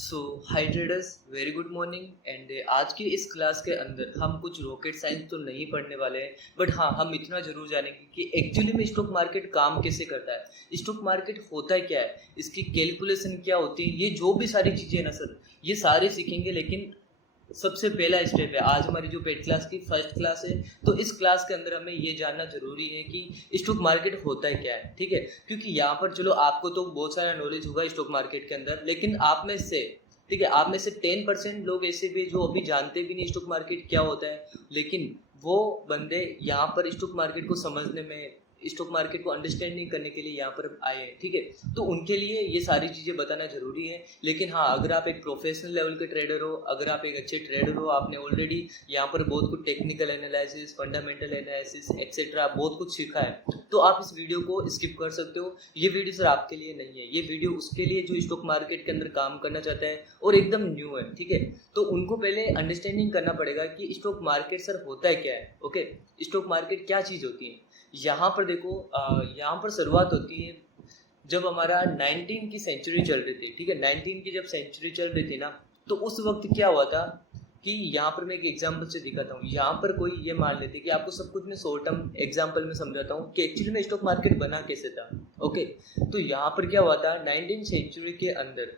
So high traders, very good morning. And आज की इस क्लास के अंदर हम कुछ रॉकेट साइंस तो नहीं पढ़ने वाले हैं, बट हाँ, हम इतना जरूर जानेंगे कि एक्चुअली में स्टॉक मार्केट काम कैसे करता है, स्टॉक मार्केट होता है क्या है, इसकी कैलकुलेशन क्या होती है, ये जो भी सारी चीज़ें हैं ना सर, ये सारे सीखेंगे। लेकिन सबसे पहला स्टेप है, आज हमारी जो पेड क्लास की फर्स्ट क्लास है, तो इस क्लास के अंदर हमें ये जानना जरूरी है कि स्टॉक मार्केट होता है क्या है। ठीक है, क्योंकि यहाँ पर चलो आपको तो बहुत सारा नॉलेज होगा स्टॉक मार्केट के अंदर, लेकिन आप में से, ठीक है, आप में से 10% लोग ऐसे भी जो अभी जानते भी नहीं स्टॉक मार्केट क्या होता है, लेकिन वो बंदे यहाँ पर स्टॉक मार्केट को समझने में, स्टॉक मार्केट को अंडरस्टैंडिंग करने के लिए यहाँ पर आए हैं। ठीक है, तो उनके लिए ये सारी चीज़ें बताना जरूरी है। लेकिन हाँ, अगर आप एक प्रोफेशनल लेवल के ट्रेडर हो, अगर आप एक अच्छे ट्रेडर हो, आपने ऑलरेडी यहाँ पर बहुत कुछ technical analysis, fundamental analysis etcetera बहुत कुछ सीखा है, तो आप इस वीडियो को स्किप कर सकते हो। ये वीडियो सर आपके लिए नहीं है, ये वीडियो उसके लिए जो स्टॉक मार्केट के अंदर काम करना चाहता है और एकदम न्यू है। ठीक है, तो उनको पहले अंडरस्टैंडिंग करना पड़ेगा कि स्टॉक मार्केट सर होता है क्या है। ओके, स्टॉक मार्केट क्या चीज़ होती है। यहाँ पर देखो, यहाँ पर शुरुआत होती है जब हमारा 19 की सेंचुरी चल रही थी। ठीक है, 19 की जब सेंचुरी चल रही थी ना, तो उस वक्त क्या हुआ था कि यहाँ पर मैं एक एग्जांपल से दिखाता हूँ। यहाँ पर कोई ये मान लेते कि आपको सब कुछ मैं शॉर्ट टर्म एग्जांपल में समझाता हूँ कि एक्चुअली में स्टॉक मार्केट बना कैसे था। ओके, तो यहाँ पर क्या हुआ था, 19 सेंचुरी के अंदर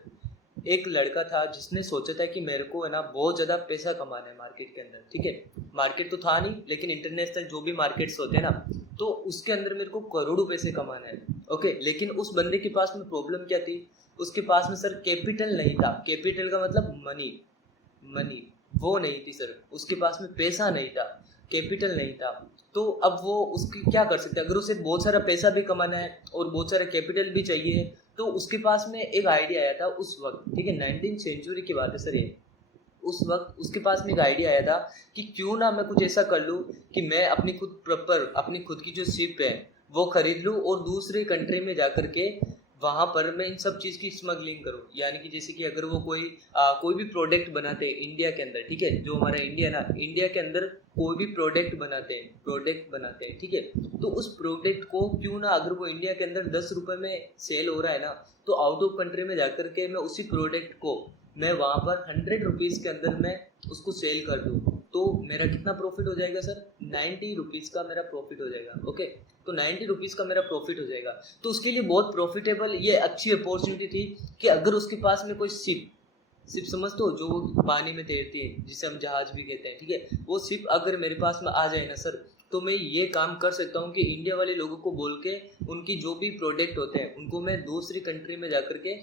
एक लड़का था जिसने सोचा था कि मेरे को है ना बहुत ज़्यादा पैसा कमाना है मार्केट के अंदर। ठीक है, मार्केट तो था नहीं, लेकिन इंटरनेशनल जो भी मार्केट्स होते हैं ना, तो उसके अंदर मेरे को करोड़ों पैसे कमाना है। ओके, लेकिन उस बंदे के पास में प्रॉब्लम क्या थी, उसके पास में सर कैपिटल नहीं था। कैपिटल का मतलब मनी, मनी वो नहीं थी सर, उसके पास में पैसा नहीं था, कैपिटल नहीं था। तो अब वो उसकी क्या कर सकते हैं, अगर उसे बहुत सारा पैसा भी कमाना है और बहुत सारा कैपिटल भी चाहिए, तो उसके पास में एक आइडिया आया था उस वक्त। ठीक है, 19 सेंचुरी की बात है सर ये। उस वक्त उसके पास में एक आइडिया आया था कि क्यों ना मैं कुछ ऐसा कर लूँ कि मैं अपनी खुद प्रॉपर अपनी खुद की जो शिप है वो खरीद लूँ और दूसरे कंट्री में जा कर के वहाँ पर मैं इन सब चीज़ की स्मगलिंग करूँ। यानी कि जैसे कि अगर वो कोई भी प्रोडक्ट बनाते हैं इंडिया के अंदर, ठीक है, जो हमारा इंडिया ना, इंडिया के अंदर कोई भी प्रोडक्ट बनाते हैं, ठीक है, तो उस प्रोडक्ट को क्यों ना, अगर वो इंडिया के अंदर 10 रुपये में सेल हो रहा है ना, तो आउट ऑफ कंट्री में जाकर के मैं उसी प्रोडक्ट को मैं वहाँ पर 100 रुपीज़ के अंदर मैं उसको सेल कर दूँ, तो मेरा कितना प्रॉफिट हो जाएगा सर, 90 रुपीज़ का मेरा प्रॉफिट हो जाएगा। ओके, तो 90 रुपीज़ का मेरा प्रॉफिट हो जाएगा। तो उसके लिए बहुत प्रॉफिटेबल, ये अच्छी अपॉर्चुनिटी थी कि अगर उसके पास में कोई शिप, शिप समझते हो जो पानी में तैरती है, जिसे हम जहाज भी कहते हैं, ठीक है, वो शिप अगर मेरे पास में आ जाए ना सर, तो मैं ये काम कर सकता हूँ कि इंडिया वाले लोगों को बोल के उनकी जो भी प्रोडक्ट होते हैं उनको मैं दूसरी कंट्री में जा करके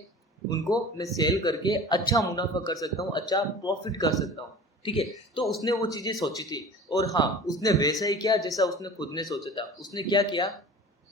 उनको मैं सेल करके अच्छा मुनाफा कर सकता हूँ, अच्छा प्रॉफिट कर सकता हूँ। ठीक है, तो उसने वो चीज़ें सोची थी, और हाँ, उसने वैसा ही किया जैसा उसने खुद ने सोचा था। उसने क्या किया,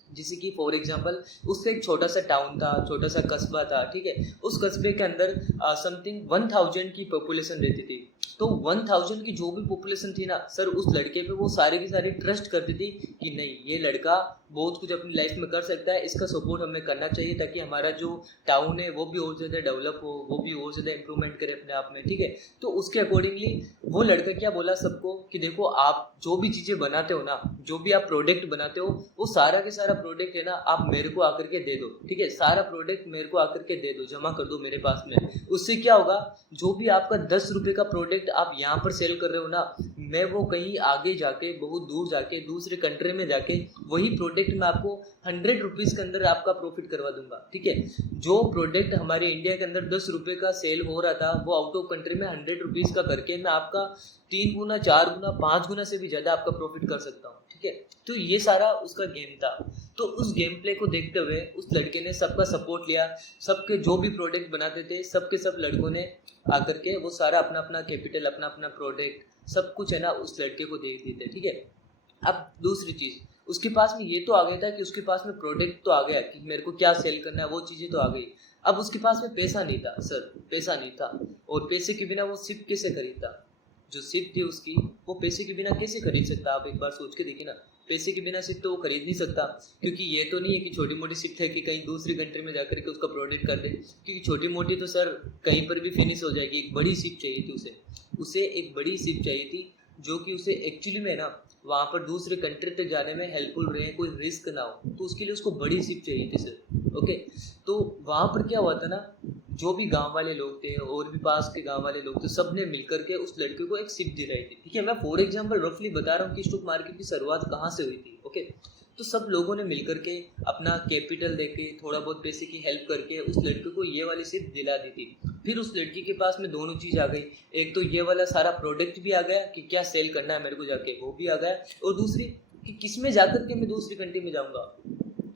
जैसे कि फॉर एग्जांपल उससे एक छोटा सा टाउन था, छोटा सा कस्बा था, ठीक है, उस कस्बे के अंदर समथिंग 1000 की पॉपुलेशन रहती थी। तो 1000 की जो भी पॉपुलेशन थी ना सर, उस लड़के पे वो सारे की सारी ट्रस्ट करती थी कि नहीं, ये लड़का बहुत कुछ अपनी लाइफ में कर सकता है, इसका सपोर्ट हमें करना चाहिए ताकि हमारा जो टाउन है वो भी और ज़्यादा डेवलप हो, वो भी और ज़्यादा इंप्रूवमेंट करे अपने आप में। ठीक है, तो उसके अकॉर्डिंगली वो लड़का क्या बोला सबको कि देखो, आप जो भी चीज़ें बनाते हो ना, जो भी आप प्रोडक्ट बनाते हो, वो सारा के सारा प्रोडक्ट है ना, आप मेरे को आकर के दे दो। ठीक है, सारा प्रोडक्ट मेरे को आकर के दे दो, जमा कर दो मेरे पास में। उससे क्या होगा, जो भी आपका 10 रुपये का प्रोडक्ट आप यहाँ पर सेल कर रहे हो ना, मैं वो कहीं आगे जाके, बहुत दूर जाके, दूसरे कंट्री में जाके वही प्रोडक्ट मैं आपको 100 रुपीज़ के अंदर आपका प्रॉफिट करवा दूंगा। ठीक है, जो प्रोडक्ट हमारे इंडिया के अंदर 10 रुपये का सेल हो रहा था, वो आउट ऑफ कंट्री में 100 रुपीज़ का करके मैं आपका 3 गुना, 4 गुना, 5 गुना से भी ज़्यादा आपका प्रॉफिट कर सकता हूँ। ठीक है, तो ये सारा उसका गेम था। तो उस गेम प्ले को देखते हुए उस लड़के ने सबका सपोर्ट लिया, सबके जो भी प्रोडक्ट बनाते थे सबके सब लड़कों ने आकर के वो सारा अपना अपना कैपिटल, अपना अपना प्रोडक्ट, सब कुछ है ना उस लड़के को दे देते। ठीक है, अब दूसरी चीज़, उसके पास में ये तो आ गया था कि उसके पास में प्रोडक्ट तो आ गया कि मेरे को क्या सेल करना है, वो चीज़ें तो आ गई। अब उसके पास में पैसा नहीं था सर, पैसा नहीं था, और पैसे के बिना वो सिप कैसे खरीदता, जो सिप थी उसकी, वो पैसे के बिना कैसे खरीद सकता। आप एक बार सोच के देखिए ना, पैसे के बिना सिप तो वो खरीद नहीं सकता, क्योंकि ये तो नहीं है कि छोटी मोटी सिप है कि कहीं दूसरी कंट्री में जाकर के उसका प्रोडक्ट कर दे, क्योंकि छोटी मोटी तो सर कहीं पर भी फिनिश हो जाएगी। एक बड़ी सिप चाहिए थी उसे, उसे एक बड़ी सिप चाहिए थी जो कि उसे एक्चुअली में ना वहाँ पर दूसरे कंट्री तक जाने में हेल्पफुल रहे, कोई रिस्क ना हो, तो उसके लिए उसको बड़ी शिप चाहिए थी सर। ओके, तो वहाँ पर क्या हुआ था ना, जो भी गांव वाले लोग थे और भी पास के गांव वाले लोग थे, सब ने मिलकर के उस लड़के को एक सिप दिलाई थी। ठीक है, मैं फॉर एग्जांपल रफली बता रहा हूँ कि स्टॉक मार्केट की शुरुआत कहाँ से हुई थी। ओके, तो सब लोगों ने मिलकर के अपना कैपिटल देके थोड़ा बहुत पैसे की हेल्प करके उस लड़के को ये वाली सिप दिला दी थी। फिर उस लड़की के पास में दोनों चीज़ आ गई, एक तो ये वाला सारा प्रोडक्ट भी आ गया कि क्या सेल करना है मेरे को जाके, वो भी आ गया, और दूसरी कि किस में जाकर के मैं दूसरी कंट्री में जाऊँगा,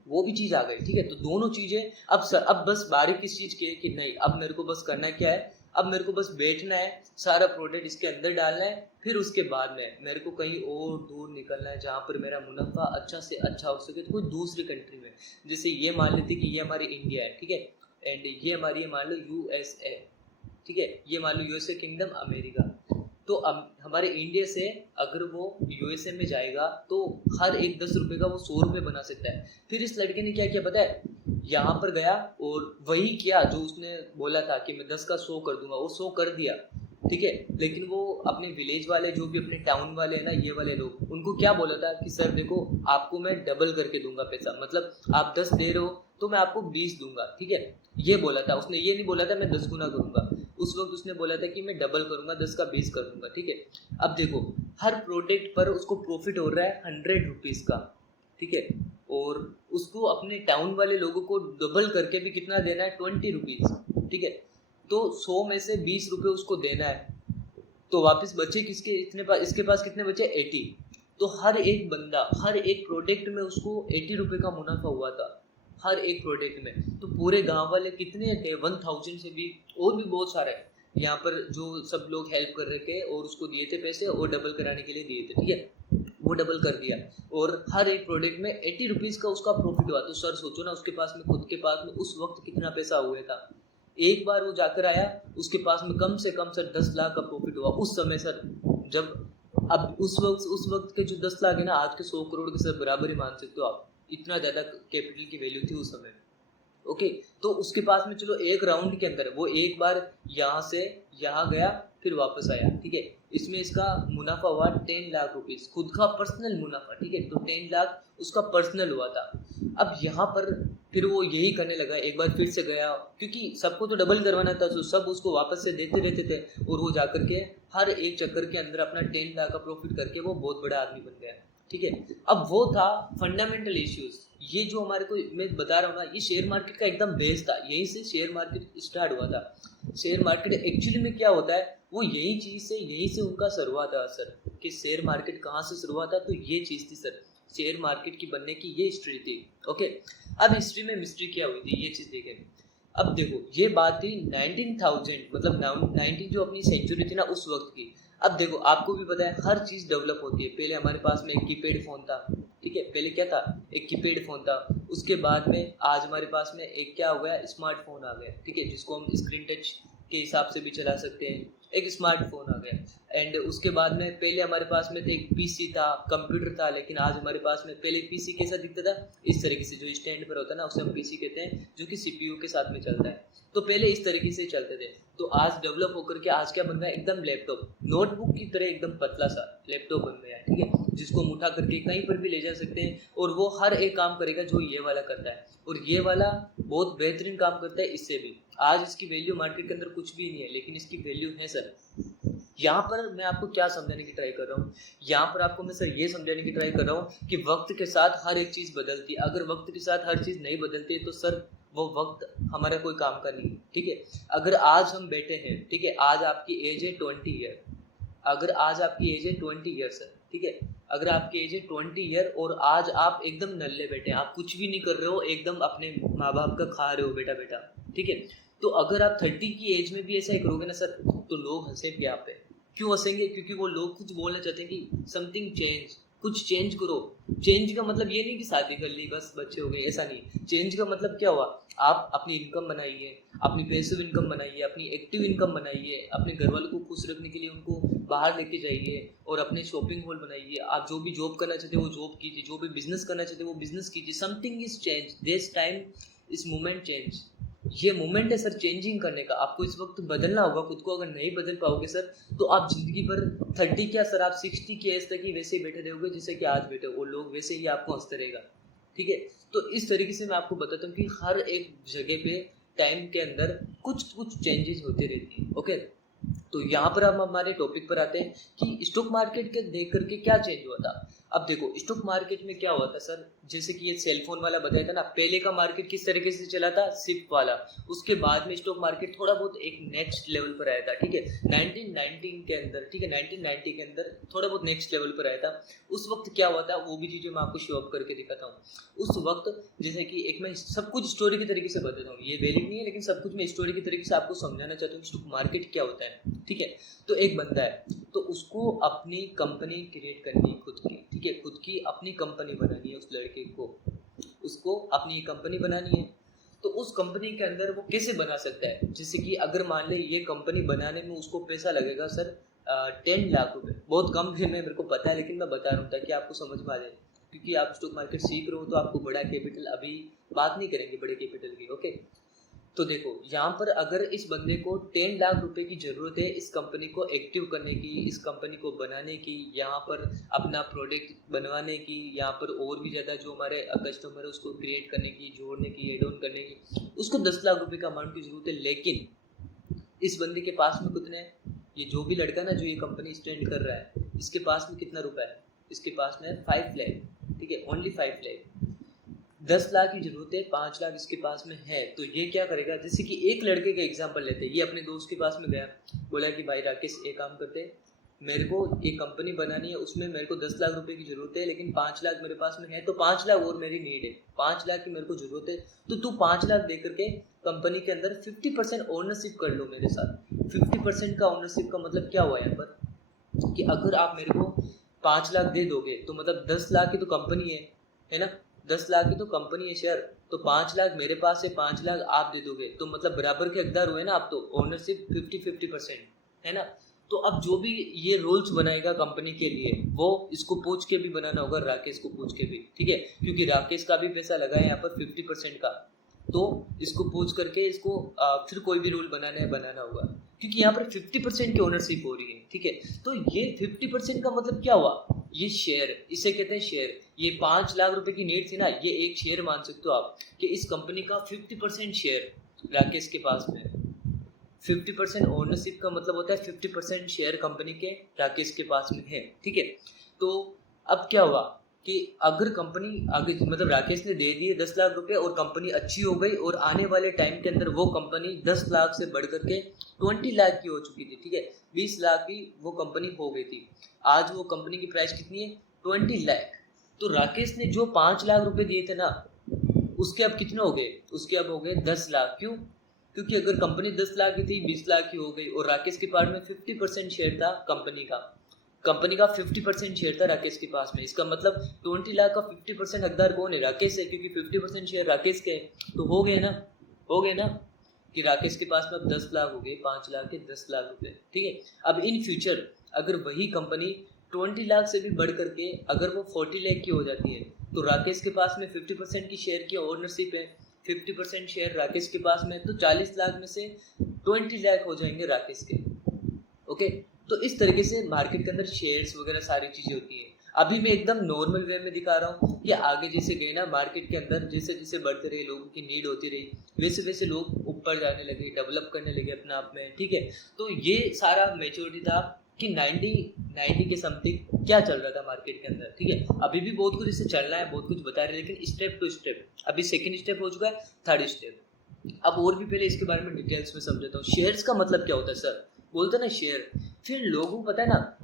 वो भी चीज़ आ गई। ठीक है, तो दोनों चीज़ें अब बस बारी किस चीज़ की है कि नहीं, अब मेरे को बस करना क्या है, अब मेरे को बस बैठना है, सारा प्रोडक्ट इसके अंदर डालना है, फिर उसके बाद में मेरे को कहीं और दूर निकलना है जहाँ पर मेरा मुनाफा अच्छा से अच्छा हो सके, तो कोई दूसरी कंट्री में। जैसे ये मान लेते कि ये हमारी इंडिया है, ठीक है, एंड ये हमारी मान लो यूएसए, ठीक है, ये मान लो यूएसए किंगडम अमेरिका। तो अब हमारे इंडिया से अगर वो यूएसए में जाएगा तो हर एक 10 रुपये का वो 100 रुपये बना सकता है। फिर इस लड़के ने क्या किया पता है, यहाँ पर गया और वही किया जो उसने बोला था कि मैं 10 का 100 कर दूंगा, वो 100 कर दिया। ठीक है, लेकिन वो अपने विलेज वाले, जो भी अपने टाउन वाले हैं ना, ये वाले लोग, उनको क्या बोला था कि सर देखो आपको मैं डबल करके दूंगा पैसा, मतलब आप 10 दे रहे हो तो मैं आपको 20 दूंगा। ठीक है, ये बोला था उसने, ये नहीं बोला था मैं 10 गुना करूंगा। उस वक्त उसने बोला था कि मैं डबल करूंगा, 10 का 20 कर दूंगा। ठीक है, अब देखो हर प्रोडक्ट पर उसको प्रॉफिट हो रहा है 100 रुपीज़ का। ठीक है, और उसको अपने टाउन वाले लोगों को डबल करके भी कितना देना है, 20 रुपीज़। ठीक है, तो 100 में से 20 रुपये उसको देना है, तो वापस बचे किसके, इतने पास, इसके पास कितने बचे, 80। तो हर एक बंदा हर एक प्रोडक्ट में उसको 80 रुपये का मुनाफा हुआ था, हर एक प्रोडक्ट में। तो पूरे गांव वाले कितने थे, 1000 से भी, और भी बहुत सारे यहाँ पर जो सब लोग हेल्प कर रहे थे और उसको दिए थे पैसे, और डबल कराने के लिए दिए थे। ठीक है, वो डबल कर दिया और हर एक प्रोडक्ट में 80 रुपीज़ का उसका प्रॉफिट हुआ। तो सर सोचो ना, उसके पास में, खुद के पास में उस वक्त कितना पैसा हुआ था। एक बार वो जाकर आया, उसके पास में कम से कम सर 10 लाख का प्रॉफिट हुआ उस समय सर, जब अब उस वक्त के जो 10 लाख है ना, आज के 100 करोड़ के सर बराबर ही मान सकते हो आप, इतना ज़्यादा कैपिटल की वैल्यू थी उस समय। ओके, तो उसके पास में चलो एक राउंड के अंदर वो एक बार यहाँ से यहाँ गया फिर वापस आया। ठीक है, इसमें इसका मुनाफा हुआ 10 लाख रुपीज़, खुद का पर्सनल मुनाफा। ठीक है, तो 10 लाख उसका पर्सनल हुआ था। अब यहाँ पर फिर वो यही करने लगा, एक बार फिर से गया, क्योंकि सबको तो डबल करवाना था, तो सब उसको वापस से देते रहते थे, और वो जाकर के हर एक चक्कर के अंदर अपना 10 लाख का प्रॉफिट करके वो बहुत बड़ा आदमी बन गया। ठीक है, अब वो था फंडामेंटल इश्यूज। ये जो हमारे को मैं बता रहा हूँ ना, ये शेयर मार्केट का एकदम बेस था, यहीं से शेयर मार्केट स्टार्ट हुआ था। शेयर मार्केट एक्चुअली में क्या होता है, वो यही चीज़ से, यही से उनका शुरुआत है सर, कि शेयर मार्केट कहाँ से शुरुआत था, तो ये चीज़ थी सर, शेयर मार्केट की बनने की ये हिस्ट्री थी। ओके, अब हिस्ट्री में मिस्ट्री क्या हुई थी, ये चीज़ देखें। अब देखो ये बात थी 19,000, मतलब 19 जो अपनी सेंचुरी थी ना उस वक्त की। अब देखो आपको भी पता है हर चीज़ डेवलप होती है। पहले हमारे पास में एक कीपैड फ़ोन था। ठीक है, पहले क्या था, एक कीपैड फ़ोन था। उसके बाद में आज हमारे पास में एक क्या हो गया, स्मार्टफोन आ गया। ठीक है, जिसको हम स्क्रीन टच के हिसाब से भी चला सकते हैं, एक स्मार्टफोन आ गया। एंड उसके बाद में पहले हमारे पास में थे, एक पीसी था, कंप्यूटर था, लेकिन आज हमारे पास में, पहले पीसी कैसा दिखता था, इस तरीके से, जो स्टैंड पर होता है ना उसे हम पीसी कहते हैं, जो कि सीपीयू के साथ में चलता है। तो पहले इस तरीके से चलते थे, तो आज डेवलप होकर के आज क्या बन गया, एकदम लैपटॉप, नोटबुक की तरह एकदम पतला सा लैपटॉप बन गया है। ठीक है, जिसको हम उठा करके कहीं पर भी ले जा सकते हैं, और वो हर एक काम करेगा जो ये वाला करता है, और ये वाला बहुत बेहतरीन काम करता है इससे भी। आज इसकी वैल्यू मार्केट के अंदर कुछ भी नहीं है, लेकिन इसकी वैल्यू है सर। यहाँ पर मैं आपको क्या समझाने की ट्राई कर रहा हूँ, यहाँ पर आपको मैं सर ये समझाने की ट्राई कर रहा हूँ कि वक्त के साथ हर एक चीज़ बदलती है। अगर वक्त के साथ हर चीज़ नहीं बदलती तो सर वो वक्त हमारा कोई काम का नहीं। ठीक है, अगर आज हम बैठे हैं, ठीक है, आज आपकी एज है 20 ईयर, अगर आज आपकी एज है 20 ईयर सर, ठीक है, अगर आपकी एज है 20 ईयर और आज आप एकदम नल्ले बैठे हैं, आप कुछ भी नहीं कर रहे हो, एकदम अपने माँ बाप का खा रहे हो बेटा बेटा। ठीक है, तो अगर आप 30 की एज में भी ऐसा ही करोगे ना सर, तो लोग हंसेंगे आप पे। क्यों हंसेंगे, क्योंकि वो लोग कुछ बोलना चाहते हैं कि समथिंग चेंज, कुछ चेंज करो। चेंज का मतलब ये नहीं कि शादी कर ली बस बच्चे हो गए, ऐसा नहीं। चेंज का मतलब क्या हुआ, आप अपनी इनकम बनाइए, अपनी पैसिव इनकम बनाइए, अपनी एक्टिव इनकम बनाइए, अपने घर वालों को खुश रखने के लिए उनको बाहर लेके जाइए, और अपने शॉपिंग मॉल बनाइए। आप जो भी जॉब करना चाहते हो वो जॉब कीजिए, जो भी बिजनेस करना चाहते हो वो बिजनेस कीजिए। Something is change, this time इस मोमेंट चेंज, ये मोमेंट है सर चेंजिंग करने का। आपको इस वक्त बदलना होगा खुद को। अगर नहीं बदल पाओगे सर तो आप जिंदगी भर 30 क्या सर, आप 60 की एज तक ही वैसे ही बैठे रहोगे जैसे कि आज बैठे हो, वो लोग वैसे ही आपको हंसते रहेगा। ठीक है, तो इस तरीके से मैं आपको बताता हूँ कि हर एक जगह पे टाइम के अंदर कुछ कुछ चेंजेस होते रहती हैं। ओके, तो यहाँ पर हम हमारे टॉपिक पर आते हैं कि स्टॉक मार्केट के देख करके क्या चेंज हुआ था। अब देखो स्टॉक मार्केट में क्या हुआ था सर, जैसे कि ये सेलफोन वाला बताया था ना, पहले का मार्केट किस तरीके से चला था, सिप वाला। उसके बाद में स्टॉक मार्केट थोड़ा बहुत एक नेक्स्ट लेवल पर आया था, ठीक है, 1919 के अंदर, ठीक है, 1990 के अंदर थोड़ा बहुत नेक्स्ट लेवल पर आया था। उस वक्त क्या हुआ था वो भी चीज़ें मैं आपको शो अप करके दिखाता हूँ। उस वक्त जैसे कि एक मैं सब कुछ स्टोरी की तरीके से बताता हूँ, ये वैलिड नहीं है लेकिन सब कुछ मैं स्टोरी की तरीके से आपको समझाना चाहता हूँ स्टॉक मार्केट क्या होता है, ठीक है। तो एक बंदा है, तो उसको अपनी कंपनी क्रिएट करनी है खुद की, ठीक है, खुद की अपनी कंपनी बनानी है उस लड़के को, उसको अपनी कंपनी बनानी है। तो उस कंपनी के अंदर वो कैसे बना सकता है, जैसे कि अगर मान ले ये कंपनी बनाने में उसको पैसा लगेगा सर 10 लाख रुपए, बहुत कम है, मेरे को पता है, लेकिन मैं बता रहा हूँ ताकि आपको समझ में आ जाए, क्योंकि आप स्टॉक मार्केट सीख रहे हो तो आपको बड़ा कैपिटल, अभी बात नहीं करेंगे बड़े कैपिटल की। ओके, तो देखो यहाँ पर अगर इस बंदे को 10 लाख रुपए की ज़रूरत है इस कंपनी को एक्टिव करने की, इस कंपनी को बनाने की, यहाँ पर अपना प्रोडक्ट बनवाने की, यहाँ पर और भी ज़्यादा जो हमारे कस्टमर है उसको क्रिएट करने की, जोड़ने की, एड ऑन करने की, उसको 10 लाख रुपए का अमाउंट की ज़रूरत है। लेकिन इस बंदे के पास में कितने हैं, ये जो भी लड़का ना जो ये कंपनी स्टैंड कर रहा है, इसके पास में कितना रुपया है, इसके पास में 5 लाख, ठीक है, ओनली 5 लाख। 10 लाख की जरूरत है, 5 लाख इसके पास में है, तो ये क्या करेगा, जैसे कि एक लड़के का एग्जांपल लेते हैं, ये अपने दोस्त के पास में गया, बोला कि भाई राकेश एक काम करते, मेरे को एक कंपनी बनानी है, उसमें मेरे को 10 लाख रुपए की जरूरत है, लेकिन 5 लाख मेरे पास में है, तो 5 लाख और मेरी नीड है, 5 लाख की मेरे को जरूरत है, तो तू 5 लाख दे करके कंपनी के अंदर 50% ओनरशिप कर लो मेरे साथ। 50% का ओनरशिप का मतलब क्या हुआ यहाँ पर कि अगर आप मेरे को 5 लाख दे दोगे तो मतलब 10 लाख की तो कंपनी है ना, 10 लाख की तो कंपनी है शेयर, तो 5 लाख मेरे पास है, 5 लाख आप दे दोगे, तो मतलब बराबर के हकदार हुए ना आप, तो ओनरशिप 50-50% है ना। तो अब जो भी ये रूल्स बनाएगा कंपनी के लिए वो इसको पूछ के भी बनाना होगा, राकेश को पूछ के भी, ठीक है, क्योंकि राकेश का भी पैसा लगा है यहाँ पर 50% का, तो इसको पूछ करके इसको फिर कोई भी रूल बनाना होगा, क्योंकि यहाँ पर 50% की ओनरशिप हो रही है, ठीक है। तो ये 50% का मतलब क्या हुआ, ये शेयर, इसे कहते हैं शेयर। ये 5 लाख रुपए की नीड थी ना, ये एक शेयर मान सकते हो आप कि इस कंपनी का 50% शेयर राकेश के पास में है। 50% ओनरशिप का मतलब होता है 50% शेयर कंपनी के राकेश के पास में है, ठीक है। तो अब क्या हुआ कि अगर कंपनी आगे मतलब राकेश ने दे दिए 10 लाख रुपए और कंपनी अच्छी हो गई और आने वाले टाइम के अंदर वो कंपनी 10 लाख से बढ़ करके 20 लाख की हो चुकी थी, ठीक है, 20 लाख की वो कंपनी हो गई थी। आज वो कंपनी की प्राइस कितनी है, 20 लाख। तो राकेश ने जो 5 लाख रुपए दिए थे ना, उसके अब कितने हो गए, उसके अब हो गए 10 लाख। क्यों, क्योंकि अगर कंपनी 10 लाख की थी 20 लाख की हो गई, और राकेश के पास में 50% शेयर था कंपनी का, 50% शेयर था राकेश के पास में, इसका मतलब 20 लाख का 50% हकदार कौन है, राकेश है, क्योंकि 50% शेयर राकेश के हैं। तो हो गए ना कि राकेश के पास में अब 10 लाख हो गए, 5 लाख के 10 लाख रुपए, ठीक है। अब इन फ्यूचर अगर वही कंपनी 20 लाख से भी बढ़ करके अगर वो 40 लाख की हो जाती है, तो राकेश के पास में 50% की शेयर की ओनरशिप है, 50% शेयर राकेश के पास में, तो 40 लाख में से 20 लाख हो जाएंगे राकेश के। ओके, तो इस तरीके से मार्केट के अंदर शेयर्स वगैरह सारी चीज़ें होती हैं। अभी मैं एकदम नॉर्मल वे में दिखा रहा हूँ कि आगे जैसे गए ना मार्केट के अंदर, जैसे जैसे बढ़ते रहे, लोगों की नीड होती रही, वैसे वैसे लोग ऊपर जाने लगे, डेवलप करने लगे अपने आप में, ठीक है। तो ये सारा मेच्योरिटी था कि 90 के समथिंग क्या चल रहा था मार्केट के अंदर, ठीक है। अभी भी बहुत कुछ इससे चल रहा है, बहुत कुछ बता रहे हैं, लेकिन स्टेप टू स्टेप, अभी सेकेंड स्टेप हो चुका है, थर्ड स्टेप। अब और भी पहले इसके बारे में डिटेल्स में समझाता हूँ। शेयर्स का मतलब क्या होता है सर, बोलते ना शेयर, फिर लोगों को पता है ना,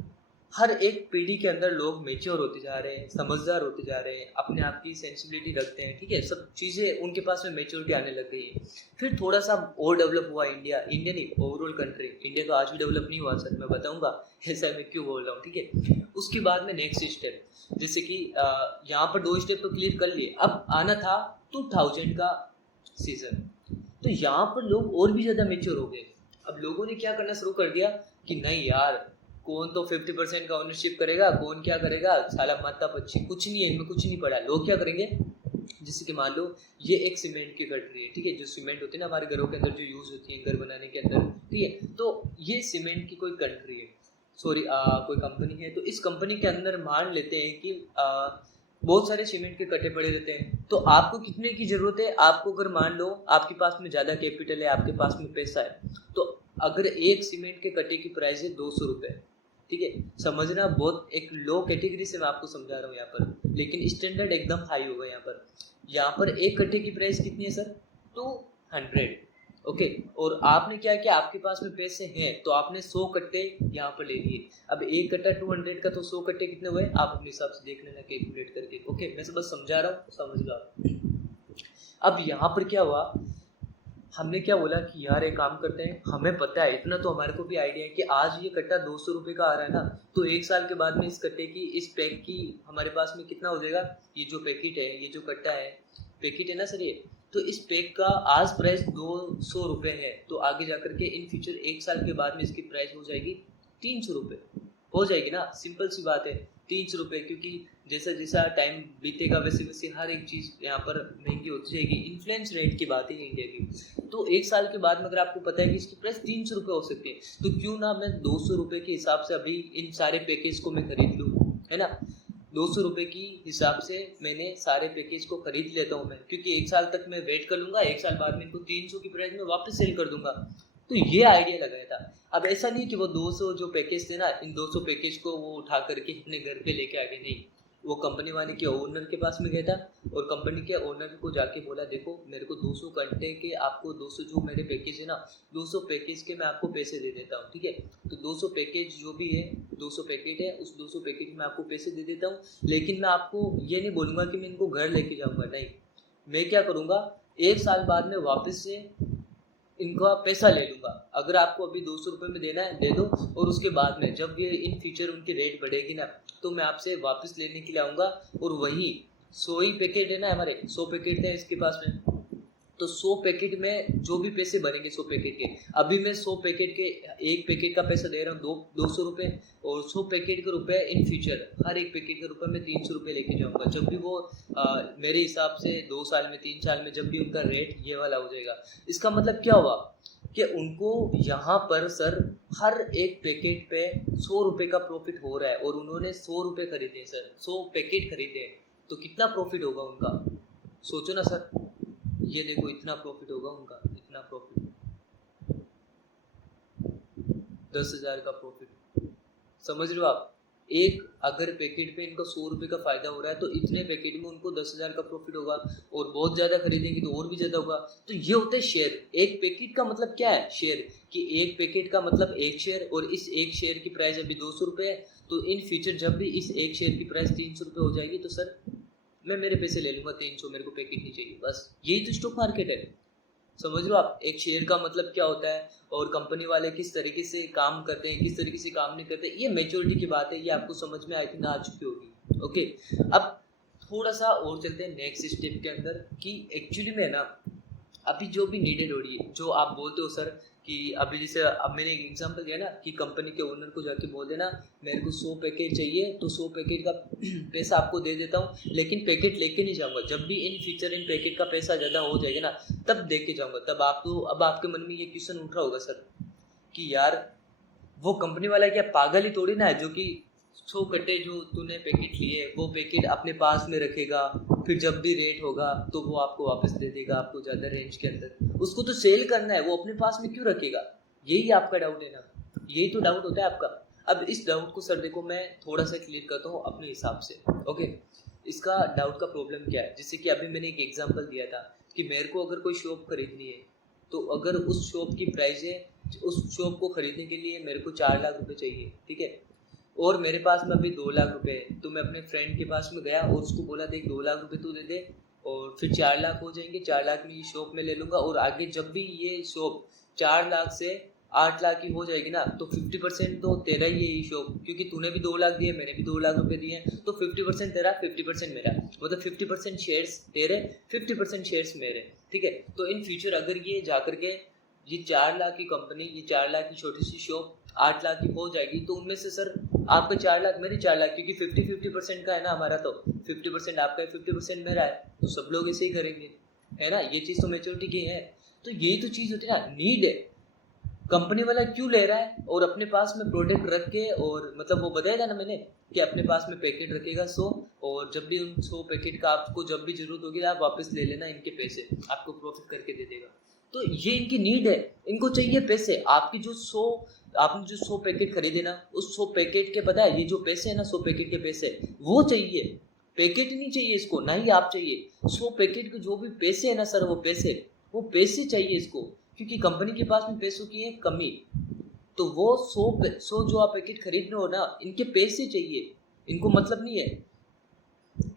हर एक पीढ़ी के अंदर लोग मेच्योर होते जा रहे हैं, समझदार होते जा रहे हैं, अपने आप की सेंसिबिलिटी रखते हैं, ठीक है, सब चीज़ें उनके पास में मेच्योरिटी आने लग गई है। फिर थोड़ा सा और डेवलप हुआ इंडिया नहीं, ओवरऑल कंट्री, इंडिया तो आज भी डेवलप नहीं हुआ सर, मैं बताऊंगा ऐसा मैं क्यों बोल रहा हूँ, ठीक है। उसके बाद में नेक्स्ट स्टेप, जैसे कि यहाँ पर 2 स्टेप तो क्लियर कर लिए, अब आना था 2000 का सीजन, तो यहाँ पर लोग और भी ज़्यादा मेच्योर हो गए। अब लोगों ने क्या करना शुरू कर दिया कि नहीं यार, कौन तो 50% का ओनरशिप करेगा, कौन क्या करेगा, साला माता पक्षी, कुछ नहीं है इनमें, कुछ नहीं पड़ा। लोग क्या करेंगे, जैसे कि मान लो ये एक सीमेंट की फैक्ट्री है, ठीक है, जो सीमेंट होती है ना हमारे घरों के अंदर जो यूज़ होती है घर बनाने के अंदर, ठीक है, तो ये सीमेंट की कोई कंट्री है, सॉरी कोई कंपनी है, तो इस कंपनी के अंदर मान लेते हैं कि बहुत सारे सीमेंट के कट्टे पड़े रहते हैं, तो आपको कितने की जरूरत है? आपको अगर मान लो आपके पास में ज़्यादा कैपिटल है, आपके पास में पैसा है, तो अगर एक सीमेंट के कट्टे की प्राइस है 200 रुपये, ठीक है, समझना बहुत एक लो कैटेगरी से मैं आपको समझा रहा हूँ यहाँ पर, लेकिन स्टैंडर्ड एकदम हाई होगा यहाँ पर। यहाँ पर एक कट्टे की प्राइस कितनी है सर? 200। ओके, और आपने क्या किया, आपके पास में पैसे हैं तो आपने 100 कट्टे यहाँ पर ले लिए। अब एक कट्टा 200 का, तो 100 कट्टे कितने हुए आप अपने हिसाब से देख लेना कैलकुलेट करके। ओके, मैं बस समझा रहा हूँ, समझ लो आप। अब यहाँ पर क्या हुआ, हमने क्या बोला कि यार एक काम करते हैं, हमें पता है इतना तो हमारे को भी आइडिया है कि आज ये कट्टा 200 रुपये का आ रहा है ना, तो एक साल के बाद में इस कट्टे की, इस पैक की हमारे पास में कितना हो जाएगा? ये जो पैकेट है, ये जो कट्टा है, पैकेट है ना सर ये, तो इस पैक का आज प्राइस 200 रुपये है, तो आगे जाकर के इन फ्यूचर एक साल के बाद में इसकी प्राइस हो जाएगी 300 रुपये, हो जाएगी ना? सिंपल सी बात है, 300 रुपये, क्योंकि जैसा जैसा टाइम बीतेगा वैसे वैसे हर एक चीज़ यहाँ पर महंगी होती जाएगी। इन्फ्लेशन रेट की बात है इंडिया की, तो एक साल के बाद में अगर आपको पता है कि इसकी प्राइस 300 रुपये हो सकती है, तो क्यों ना मैं 200 रुपये के हिसाब से अभी इन सारे पैकेज को मैं खरीद लूँ, है ना? 200 रुपये की हिसाब से मैंने सारे पैकेज को खरीद लेता हूँ मैं, क्योंकि एक साल तक मैं वेट कर लूँगा, एक साल बाद में इनको 300 की प्राइस में वापस सेल कर दूंगा। तो ये आइडिया लगाया था। अब ऐसा नहीं कि वो 200 जो पैकेज थे ना, इन 200 पैकेज को वो उठा करके अपने घर पे लेके आ गए, नहीं, वो कंपनी वाले के ओनर के पास में गया था और कंपनी के ओनर को जाके बोला, देखो मेरे को 200 घंटे के, आपको 200 जो मेरे पैकेज है ना, 200 पैकेज के मैं आपको पैसे दे देता हूँ, ठीक है? तो 200 पैकेज जो भी है, 200 पैकेट है, उस 200 पैकेज में आपको पैसे दे देता हूँ, लेकिन मैं आपको ये नहीं बोलूँगा कि मैं इनको घर लेके जाऊँगा, नहीं, मैं क्या करूँगा, एक साल बाद में वापस से इनका पैसा ले लूँगा। अगर आपको अभी 200 रुपये में देना है दे दो, और उसके बाद में जब ये इन फ्यूचर उनकी रेट बढ़ेगी ना, तो मैं आपसे वापस लेने के लिए आऊँगा, और वही 100 ही पैकेट है ना, हमारे 100 पैकेट है इसके पास में, तो 100 पैकेट में जो भी पैसे बनेंगे 100 पैकेट के, अभी मैं 100 पैकेट के, एक पैकेट का पैसा दे रहा हूँ 200 रुपये, और 100 पैकेट के रुपए इन फ्यूचर हर एक पैकेट के रुपए में 300 रुपये लेके जाऊँगा, जब भी वो मेरे हिसाब से 2 साल में 3 साल में जब भी उनका रेट ये वाला हो जाएगा। इसका मतलब क्या हुआ कि उनको यहाँ पर सर हर एक पैकेट पे 100 रुपये का प्रॉफिट हो रहा है, और उन्होंने 100 रुपये खरीदे सर, 100 पैकेट खरीदे, तो कितना प्रॉफिट होगा उनका, सोचो ना सर। ये देखो इतना प्रॉफिट होगा उनका, इतना प्रॉफिट, 10,000 का प्रॉफिट, समझ रहे हो आप? एक अगर पैकेट पे इनका 100 रुपये का फायदा हो रहा है, तो इतने पैकेट में उनको 10,000 का प्रॉफिट होगा, और बहुत ज़्यादा खरीदेंगे तो और भी ज़्यादा होगा। तो ये होता है शेयर। एक पैकेट का मतलब क्या है? शेयर, कि एक पैकेट का मतलब एक शेयर, और इस एक शेयर की प्राइस अभी 200 रुपये है, तो इन फ्यूचर जब भी इस एक शेयर की प्राइस 300 रुपये हो जाएगी, तो सर मैं मेरे पैसे ले लूँगा 300, मेरे को पैकेट नहीं चाहिए, बस यही तो स्टॉक मार्केट है। समझ लो आप, एक शेयर का मतलब क्या होता है, और कंपनी वाले किस तरीके से काम करते हैं, किस तरीके से काम नहीं करते, ये मेच्योरिटी की बात है, ये आपको समझ में आई थिंक आ चुकी होगी। ओके, अब थोड़ा सा और चलते हैं नेक्स्ट स्टेप के अंदर, कि एक्चुअली में ना अभी जो भी नीडेड हो रही है, जो आप बोलते हो सर कि अभी जैसे अब मैंने एक एग्जांपल दिया ना, कि कंपनी के ओनर को जाके बोल देना मेरे को 100 पैकेट चाहिए, तो 100 पैकेट का पैसा आपको दे देता हूँ, लेकिन पैकेट लेके नहीं जाऊँगा, जब भी इन फ्यूचर इन पैकेट का पैसा ज़्यादा हो जाएगा ना, तब दे के जाऊँगा। तब आप तो, अब आपके मन में ये क्वेश्चन उठ रहा होगा सर कि यार वो कंपनी वाला क्या पागल ही थोड़ी ना है, जो कि 100 कट्टे जो तूने पैकेट लिए वो पैकेट अपने पास में रखेगा, फिर जब भी रेट होगा तो वो आपको वापस दे देगा, आपको ज़्यादा रेंज के अंदर। उसको तो सेल करना है, वो अपने पास में क्यों रखेगा? यही आपका डाउट है ना, यही तो डाउट होता है आपका। अब इस डाउट को सर देखो मैं थोड़ा सा क्लियर करता हूँ अपने हिसाब से। ओके, इसका डाउट का प्रॉब्लम क्या है, जैसे कि अभी मैंने एक एग्जांपल दिया था कि मेरे को अगर कोई शॉप खरीदनी है, तो अगर उस शॉप की प्राइस है, उस शॉप को खरीदने के लिए मेरे को 4 लाख रुपए चाहिए, ठीक है, और मेरे पास में अभी 2 लाख रुपए है, तो मैं अपने फ्रेंड के पास में गया और उसको बोला देख 2 लाख रुपए तू दे दे, और फिर 4 लाख हो जाएंगे, 4 लाख में ये शॉप में ले लूँगा, और आगे जब भी ये शॉप 4 लाख से 8 लाख की हो जाएगी ना, तो 50% तो तेरा ही है ये शॉप, क्योंकि तूने भी 2 लाख दिए, मैंने भी 2 लाख रुपए दिए, तो 50% तेरा 50% मेरा, मतलब 50% शेयर्स तेरे 50% शेयर्स मेरे, ठीक है। तो इन फ्यूचर अगर ये जा करके ये 4 लाख की कंपनी, ये 4 लाख की छोटी सी शॉप 8 लाख की हो जाएगी, तो उनमें से सर आपका 4 लाख मेरे 4 लाख, क्योंकि 50-50% का है ना हमारा, तो 50% आपका है 50% मेरा है, तो सब लोग ऐसे ही करेंगे, है ना। ये चीज़ तो मेच्योरिटी की है। तो यही तो चीज़ होती है ना, नीड है। कंपनी वाला क्यों ले रहा है और अपने पास में प्रोडक्ट रख के, और मतलब वो बताया था ना मैंने कि अपने पास में पैकेट रखेगा 100, और जब भी उन 100 पैकेट का आपको जब भी जरूरत होगी आप वापस ले लेना, इनके पैसे आपको प्रॉफिट करके दे देगा। तो ये इनकी नीड है, इनको चाहिए पैसे। आपकी जो 100 आपने जो 100 पैकेट खरीदे ना, उस 100 पैकेट के पता है ये जो पैसे है ना, 100 पैकेट के पैसे वो चाहिए, पैकेट नहीं चाहिए इसको, ना ही आप चाहिए। 100 पैकेट के जो भी पैसे है ना सर, वो पैसे चाहिए इसको, क्योंकि कंपनी के पास में पैसों की है कमी। तो वो 100 जो आप पैकेट खरीद रहे हो ना, इनके पैसे चाहिए, इनको मतलब नहीं है,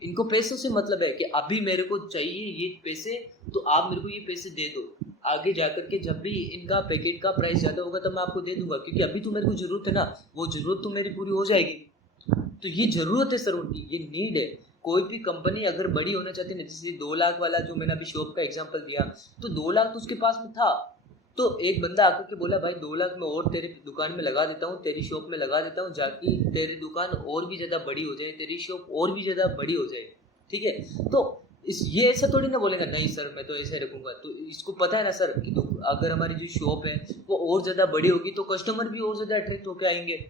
इनको पैसों से मतलब है कि अभी मेरे को चाहिए ये पैसे, तो आप मेरे को ये पैसे दे दो, आगे जाकर के जब भी इनका पैकेट का प्राइस ज़्यादा होगा तब मैं आपको दे दूंगा, क्योंकि अभी तो मेरे को ज़रूरत है ना, वो ज़रूरत तो मेरी पूरी हो जाएगी। तो ये ज़रूरत है सर उनकी, ये नीड है। कोई भी कंपनी अगर बड़ी होना चाहती है ना, जैसे 2 लाख वाला जो मैंने अभी शॉप का एग्जांपल दिया, तो 2 लाख तो उसके पास में था, तो एक बंदा आकर के बोला भाई 2 लाख में और तेरी दुकान में लगा देता हूँ, तेरी शॉप में लगा देता हूँ, जाके तेरी दुकान और भी ज़्यादा बड़ी हो जाए, तेरी शॉप और भी ज़्यादा बड़ी हो जाए, ठीक है। तो ये ऐसा थोड़ी ना बोलेगा नहीं सर मैं तो ऐसे रखूँगा, तो इसको पता है ना सर कि तो अगर हमारी जो शॉप है वो और ज़्यादा बड़ी होगी तो कस्टमर भी और ज़्यादा अट्रैक्ट होकर आएंगे।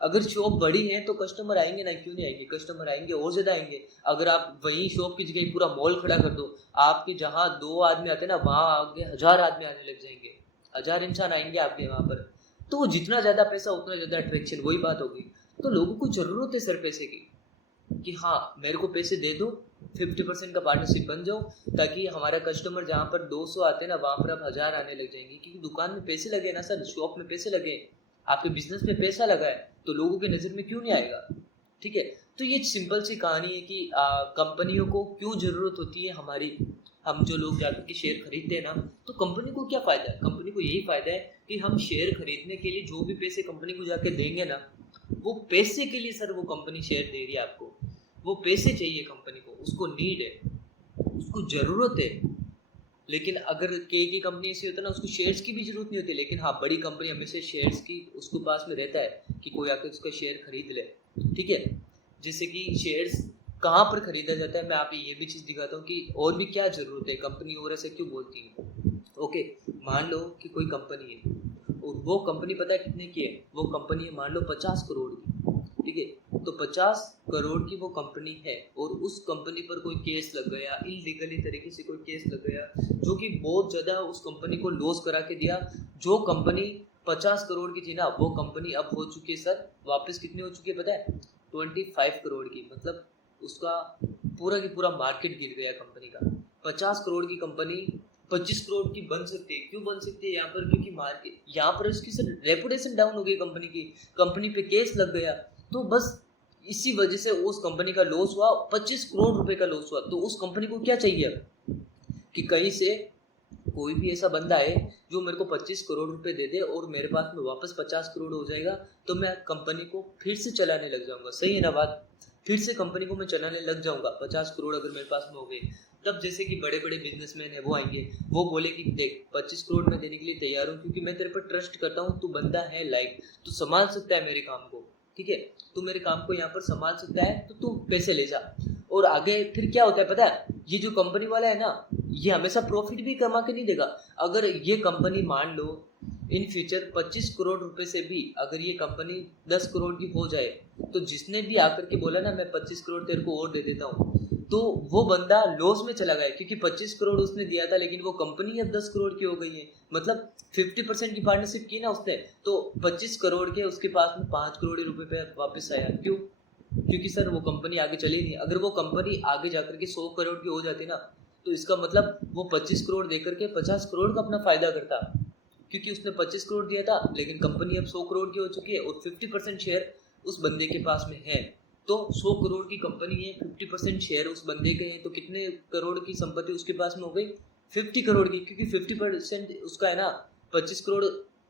अगर शॉप बड़ी है तो कस्टमर आएंगे ना, क्यों नहीं आएंगे, कस्टमर आएंगे और ज़्यादा आएंगे। अगर आप वहीं शॉप की जगह पूरा मॉल खड़ा कर दो, आपके जहाँ 2 आदमी आते हैं ना, वहाँ आगे 1000 आदमी आने लग जाएंगे, 1000 इंसान आएंगे आपके वहाँ पर। तो वो जितना ज़्यादा पैसा उतना ज़्यादा अट्रैक्शन, वही बात होगी। तो लोगों को ज़रूरत है सर पैसे की, कि हाँ मेरे को पैसे दे दो, 50% का पार्टनरशिप बन जाओ, ताकि हमारा कस्टमर जहाँ पर 200 आते हैं ना, वहाँ पर अब 1000 आने लग जाएंगे, क्योंकि दुकान में पैसे लगे ना सर, शॉप में पैसे लगे, आपके बिजनेस में पैसा लगा है, तो लोगों के नज़र में क्यों नहीं आएगा, ठीक है। तो ये सिंपल सी कहानी है कि कंपनियों को क्यों ज़रूरत होती है हमारी। हम जो लोग जाकर के शेयर खरीदते हैं ना, तो कंपनी को क्या फ़ायदा है, कंपनी को यही फ़ायदा है कि हम शेयर खरीदने के लिए जो भी पैसे कंपनी को जाके देंगे ना, वो पैसे के लिए सर वो कंपनी शेयर दे रही है आपको, वो पैसे चाहिए कंपनी को, उसको नीड है, उसको ज़रूरत है। लेकिन अगर की कंपनी ऐसी होता है ना, उसको शेयर्स की भी जरूरत नहीं होती, लेकिन हाँ बड़ी कंपनी हमेशा शेयर्स की उसको पास में रहता है कि कोई आकर उसका शेयर खरीद ले, ठीक है। जैसे कि शेयर्स कहाँ पर खरीदा जाता है, मैं आप ये भी चीज़ दिखाता हूँ कि और भी क्या ज़रूरत है, कंपनी और ऐसे क्यों बोलती है। ओके, मान लो कि कोई कंपनी है और वो कंपनी पता है कितने की है, वो कंपनी है मान लो 50 करोड़ की, ठीक है। तो 50 करोड़ की वो कंपनी है और उस कंपनी पर कोई केस लग गया, इलीगली तरीके से कोई केस लग गया, जो कि बहुत ज़्यादा उस कंपनी को लॉस करा के दिया। जो कंपनी 50 करोड़ की थी ना, वो कंपनी अब हो चुकी है सर वापस कितनी हो चुकी है पता है, 25 करोड़ की। मतलब उसका पूरा की पूरा मार्केट गिर गया कंपनी का। 50 करोड़ की कंपनी 25 करोड़ की बन सकती है, क्यों बन सकती है यहाँ पर, क्योंकि मार्केट यहाँ पर उसकी सर रेपुटेशन डाउन हो गई कंपनी की, कंपनी पे केस लग गया, तो बस इसी वजह से उस कंपनी का लॉस हुआ, 25 करोड़ रुपए का लॉस हुआ। तो उस कंपनी को क्या चाहिए कि कहीं से कोई भी ऐसा बंदा है जो मेरे को 25 करोड़ रुपए दे दे और मेरे पास में वापस 50 करोड़ हो जाएगा, तो मैं कंपनी को फिर से चलाने लग जाऊंगा। सही है ना बात, फिर से कंपनी को मैं चलाने लग जाऊंगा। 50 करोड़ अगर मेरे पास में हो गए, तब जैसे कि बड़े बड़े बिजनेसमैन है वो आएंगे, वो बोले कि देख 25 करोड़ मैं देने के लिए तैयार हूँ, क्योंकि मैं तेरे पर ट्रस्ट करता हूँ, तू बंदा है लाइक, तू संभाल सकता है मेरे काम को, ठीक है, तू मेरे काम को यहाँ पर संभाल सकता है, तो तू पैसे ले जा। और आगे फिर क्या होता है पता है, ये जो कंपनी वाला है ना, ये हमेशा प्रॉफिट भी कमा के नहीं देगा। अगर ये कंपनी मान लो इन फ्यूचर 25 करोड़ रुपए से भी अगर ये कंपनी 10 करोड़ की हो जाए, तो जिसने भी आकर के बोला ना मैं 25 करोड़ तेरे को और दे देता हूँ, तो वो बंदा लॉस में चला गया, क्योंकि 25 करोड़ उसने दिया था, लेकिन वो कंपनी अब 10 करोड़ की हो गई है। मतलब 50% की पार्टनरशिप की ना उसने, तो 25 करोड़ के उसके पास में 5 करोड़ रुपए पे वापस आया। क्यों? क्योंकि सर वो कंपनी आगे चली नहीं। अगर वो कंपनी आगे जाकर के 100 करोड़ की हो जाती ना, तो इसका मतलब वो 25 करोड़ देकर के 50 करोड़ का अपना फायदा करता, क्योंकि उसने 25 करोड़ दिया था, लेकिन कंपनी अब 100 करोड़ की हो चुकी है और 50% शेयर उस बंदे के पास में है। तो 100 करोड़ की कंपनी है, 50% शेयर उस बंदे के हैं, तो कितने करोड़ की संपत्ति उसके पास में हो गई, 50 करोड़ की, क्योंकि 50% उसका है ना। 25 करोड़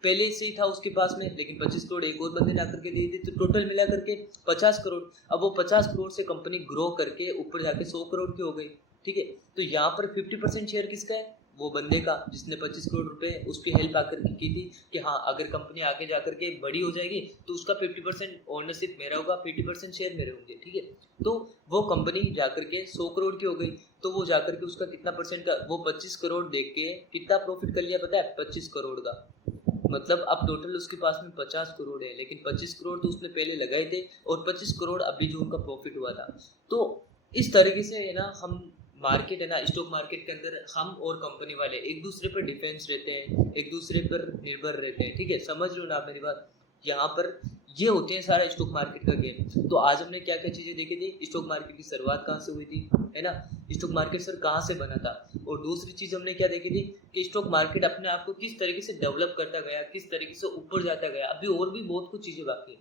पहले से ही था उसके पास में, लेकिन 25 करोड़ एक और बंदे ने आकर के दे दी, तो टोटल मिला करके 50 करोड़। अब वो 50 करोड़ से कंपनी ग्रो करके ऊपर जाके 100 करोड़ की हो गई, ठीक है। तो यहाँ पर 50% शेयर किसका है, वो बंदे का, जिसने 25 करोड़ रुपए उसकी हेल्प आकर के की थी कि हाँ अगर कंपनी आगे जाकर के बड़ी हो जाएगी तो उसका 50% ओनरशिप मेरा होगा, 50% शेयर मेरे होंगे, ठीक है। तो वो कंपनी जाकर के 100 करोड़ की हो गई, तो वो जाकर के उसका कितना परसेंट का, वो 25 करोड़ देख के कितना प्रॉफिट कर लिया पता है, 25 करोड़ का। मतलब अब टोटल उसके पास में 50 करोड़ है, लेकिन 25 करोड़ तो उसने पहले लगाए थे और 25 करोड़ अभी जो उनका प्रॉफिट हुआ था। तो इस तरीके से है ना, हम मार्केट है ना, स्टॉक मार्केट के अंदर हम और कंपनी वाले एक दूसरे पर डिफेंस रहते हैं, एक दूसरे पर निर्भर रहते हैं। ठीक है, समझ लो ना आप मेरी बात। यहाँ पर ये होते हैं सारा स्टॉक मार्केट का गेम। तो आज हमने क्या क्या चीज़ें देखी थी, स्टॉक मार्केट की शुरुआत कहाँ से हुई थी, है ना, स्टॉक मार्केट सर कहाँ से बना था, और दूसरी चीज़ हमने क्या देखी थी कि स्टॉक मार्केट अपने आप को किस तरीके से डेवलप करता गया, किस तरीके से ऊपर जाता गया। अभी और भी बहुत कुछ चीज़ें बाकी है,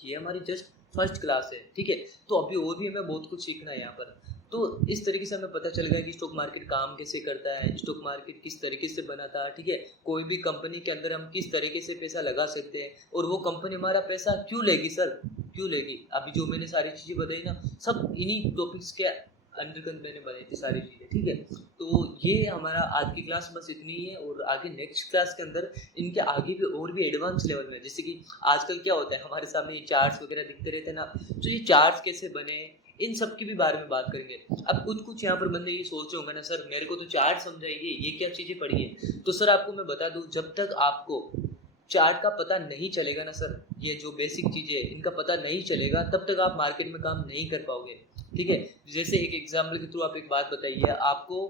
ये हमारी जस्ट फर्स्ट क्लास है। ठीक है, तो अभी और भी हमें बहुत कुछ सीखना है यहाँ पर। तो इस तरीके से हमें पता चल गया कि स्टॉक मार्केट काम कैसे करता है, स्टॉक मार्केट किस तरीके से बना था। ठीक है, कोई भी कंपनी के अंदर हम किस तरीके से पैसा लगा सकते हैं, और वो कंपनी हमारा पैसा क्यों लेगी सर, क्यों लेगी। अभी जो मैंने सारी चीज़ें बताई ना, सब इन्हीं टॉपिक्स के अंडरकंड मैंने बनाई थी सारी चीज़ें। ठीक है, तो ये हमारा आज की क्लास बस इतनी ही है, और आगे नेक्स्ट क्लास के अंदर इनके आगे भी और भी एडवांस लेवल में, जैसे कि आजकल क्या होता है हमारे सामने ये चार्ट्स वगैरह दिखते रहते हैं ना, तो ये चार्ट्स कैसे बने, इन सब की भी बारे में बात करेंगे। अब कुछ यहाँ पर बंदे ये सोच रहे होंगे ना, सर मेरे को तो चार्ट समझाइए, ये क्या चीज़ें पढ़ी है। तो सर आपको मैं बता दूँ, जब तक आपको चार्ट का पता नहीं चलेगा ना सर, ये जो बेसिक चीज़ें है इनका पता नहीं चलेगा, तब तक आप मार्केट में काम नहीं कर पाओगे। ठीक है, जैसे एक एग्जाम्पल के थ्रू आप एक बात बताइए, आपको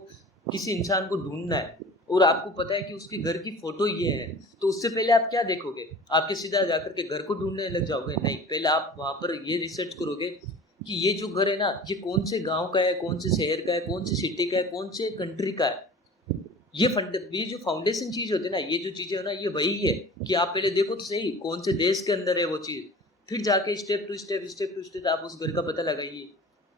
किसी इंसान को ढूंढना है और आपको पता है कि उसके घर की फोटो ये है, तो उससे पहले आप क्या देखोगे, आपके सीधा जाकर के घर को ढूंढने लग जाओगे? नहीं, पहले आप वहाँ पर ये रिसर्च करोगे कि ये जो घर है ना, ये कौन से गांव का है, कौन से शहर का है, कौन से सिटी का है, कौन से कंट्री का है। ये जो फाउंडेशन चीज़ होती है ना, ये जो चीज़ें है ना, ये वही है कि आप पहले देखो तो सही कौन से देश के अंदर है वो चीज़, फिर जाके स्टेप टू स्टेप आप उस घर का पता लगाइए।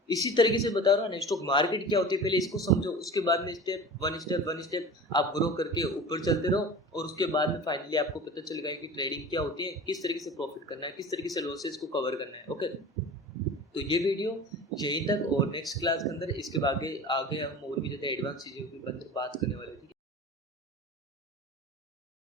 इसी तरीके से बता रहा हूँ ना, स्टॉक मार्केट क्या होती है, पहले इसको समझो, उसके बाद में स्टेप आप ग्रो करके ऊपर चलते रहो, और उसके बाद में फाइनली आपको पता चलेगा कि ट्रेडिंग क्या होती है, किस तरीके से प्रॉफिट करना है, किस तरीके से लॉसेस को कवर करना है। ओके, तो ये वीडियो यहीं तक, और नेक्स्ट क्लास के अंदर इसके आगे हम और भी ज़्यादा एडवांस चीज़ों के अंदर बात करने वाले